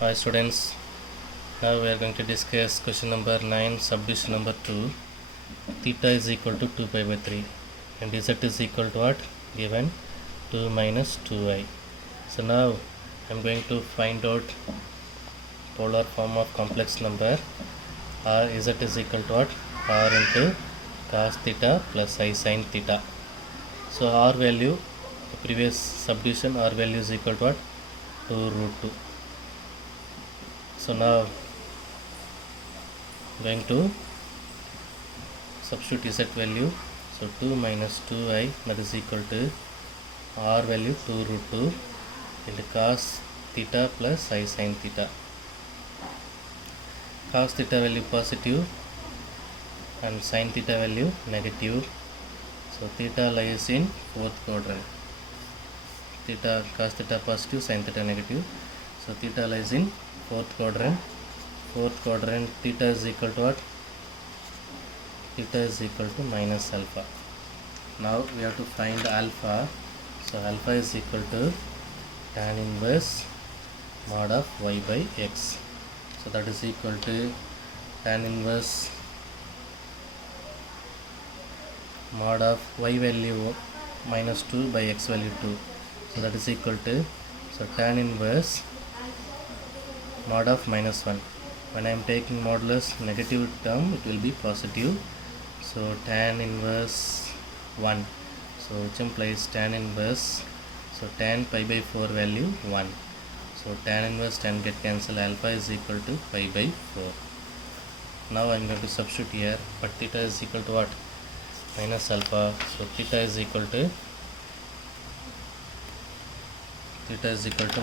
Hi students, now we are going to discuss question number 9, subdivision number 2. Theta is equal to 2 pi by 3 and z is equal to what? Given 2 minus 2i. So now I am going to find out polar form of complex number r. Z is equal to what? R into cos theta plus I sin theta. So r value, the previous subdivision, r value is equal to what? 2 root 2. So now going to substitute z value. So 2 minus 2i, that is equal to r value 2 root 2 into cos theta plus I sin theta. Cos theta value positive and sin theta value negative. So theta lies in fourth quadrant. Theta, cos theta positive, sin theta negative. So theta lies in fourth quadrant. Fourth quadrant, theta is equal to what? Theta is equal to minus alpha. Now we have to find alpha. So alpha is equal to tan inverse mod of y by x. So that is equal to tan inverse mod of y value minus 2 by x value 2. So that is equal to, so tan inverse mod of minus 1. When I am taking modulus negative term, it will be positive. So tan inverse 1. So which implies tan inverse. So tan pi by 4 value 1. So tan inverse tan get cancelled. Alpha is equal to pi by 4. Now I am going to substitute here. But theta is equal to what? Minus alpha. So theta is equal to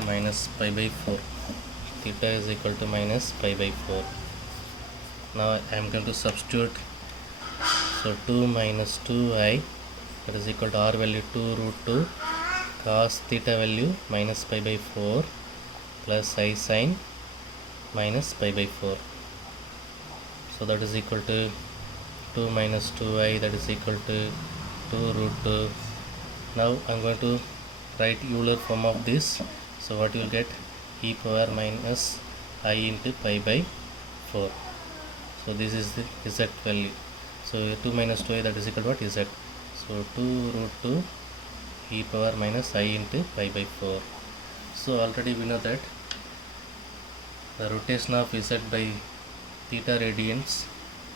minus pi by 4. Theta is equal to minus pi by 4. Now I am going to substitute. So 2 minus 2i, that is equal to r value 2 root 2 cos theta value minus pi by 4 plus I sin minus pi by 4. So that is equal to 2 minus 2i, that is equal to 2 root 2. Now I am going to write Euler form of this. So what you will get? E power minus I into pi by 4. So this is the z value. So 2 minus 2i, that is equal to what? Z. So 2 root 2 e power minus I into pi by 4. So already we know that the rotation of z by theta radians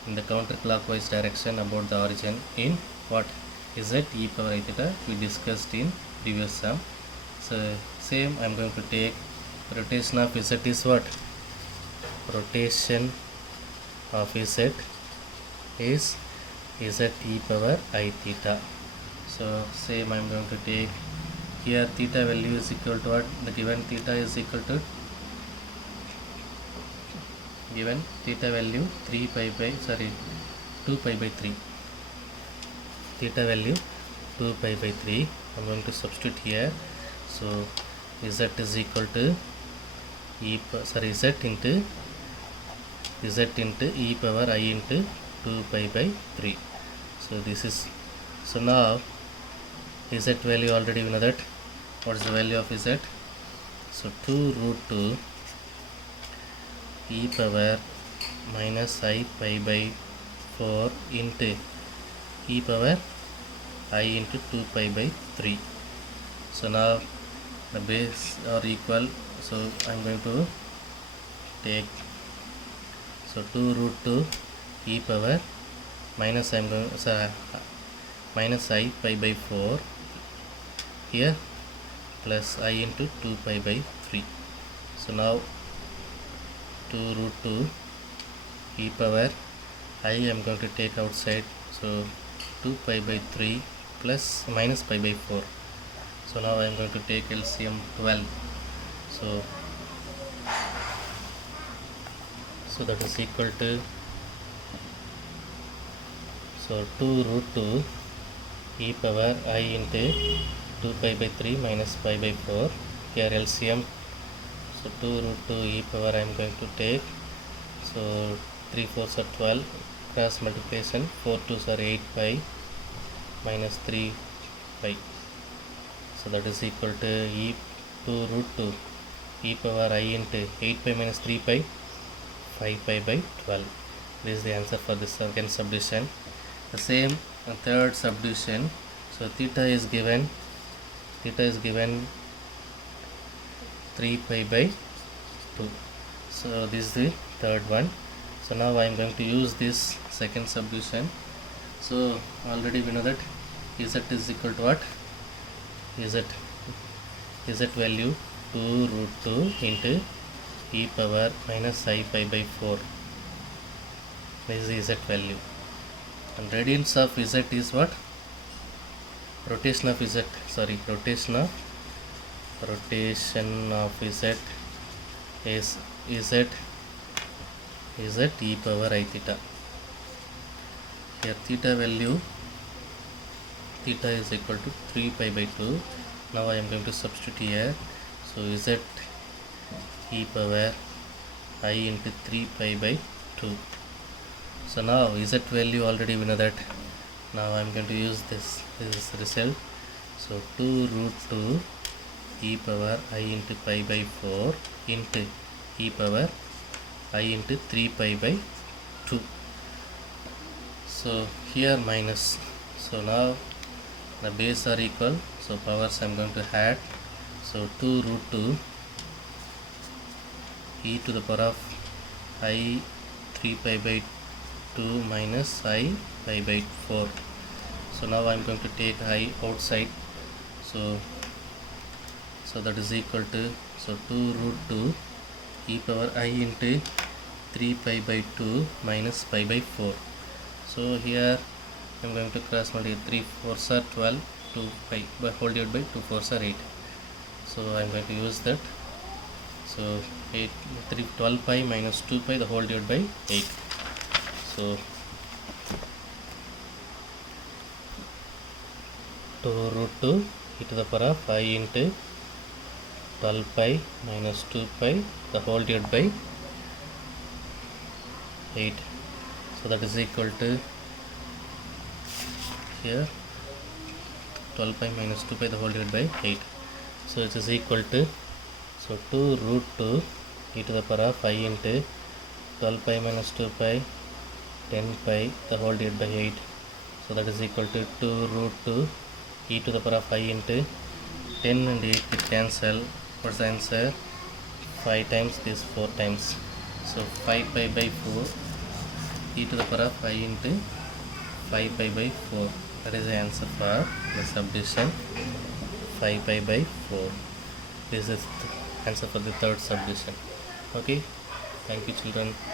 in the counterclockwise direction about the origin in what? Z e power I theta we discussed in previous sum. So same I am going to take rotation of z is what? Rotation of z is z e power I theta. So same I am going to take here theta value is equal to what? The given theta is equal to given theta value 2 pi by 3. Theta value 2 pi by 3. I am going to substitute here. So z is equal to z into e power I into 2 pi by 3. So this is, so now z value already we know that. What is the value of z? So 2 root 2 e power minus I pi by 4 into e power I into 2 pi by 3. So now the base are equal. So I am going to take, so 2 root 2 e power minus I am going minus I pi by 4 here plus I into 2 pi by 3. So now 2 root 2 e power I am going to take outside. So 2 pi by 3 plus minus pi by 4. So now I am going to take LCM 12. So that is equal to, so 2 root 2 e power I into 2 pi by 3 minus pi by 4. Here LCM. So 2 root 2 e power I am going to take. So 3 4s are 12. Cross multiplication 4 2s are 8 pi minus 3 pi. So that is equal to e 2 root 2 e power I into 8 pi minus 3 pi 5 pi by 12. This is the answer for the second subdivision. The same third subdivision. So theta is given 3 pi by 2. So this is the third one. So now I am going to use this second subdivision. So already we know that z is equal to what? Z value 2 root 2 into e power minus I pi by 4. This is the z value. And radians of z is what? Rotation of z is z e power I theta. Here theta is equal to 3 pi by 2. Now I am going to substitute here. So z e power I into 3 pi by 2. So now z value already we know that. Now I am going to use this result. So 2 root 2 e power I into pi by 4 into e power I into 3 pi by 2. So here minus. So now the base are equal. So powers I am going to add. So 2 root 2 e to the power of I 3 pi by 2 minus I pi by 4. So now I am going to take I outside. So that is equal to 2 root 2 e power I into 3 pi by 2 minus pi by 4. So here I am going to cross multiply. 3 4s are 12, 2 pi by whole divided by 2 4s are 8. So I am going to use that. So 12 pi minus 2 pi the whole divided by 8. So 2 root 2 e to the power of I into 12 pi minus 2 pi the whole divided by 8. So that is equal to here 12 pi minus 2 pi the whole divided by 8. So it is equal to 2 root 2 e to the power of I into 12 pi minus 2 pi 10 pi the whole divided by 8. So that is equal to 2 root 2 e to the power of I into 10 and 8 it cancel. What's the answer? 5 times this 4 times. So 5 pi by 4 e to the power of I into 5 pi by 4. That is the answer for the subdivision 5 pi by 4. This is the answer for the third subdivision. Okay, thank you children.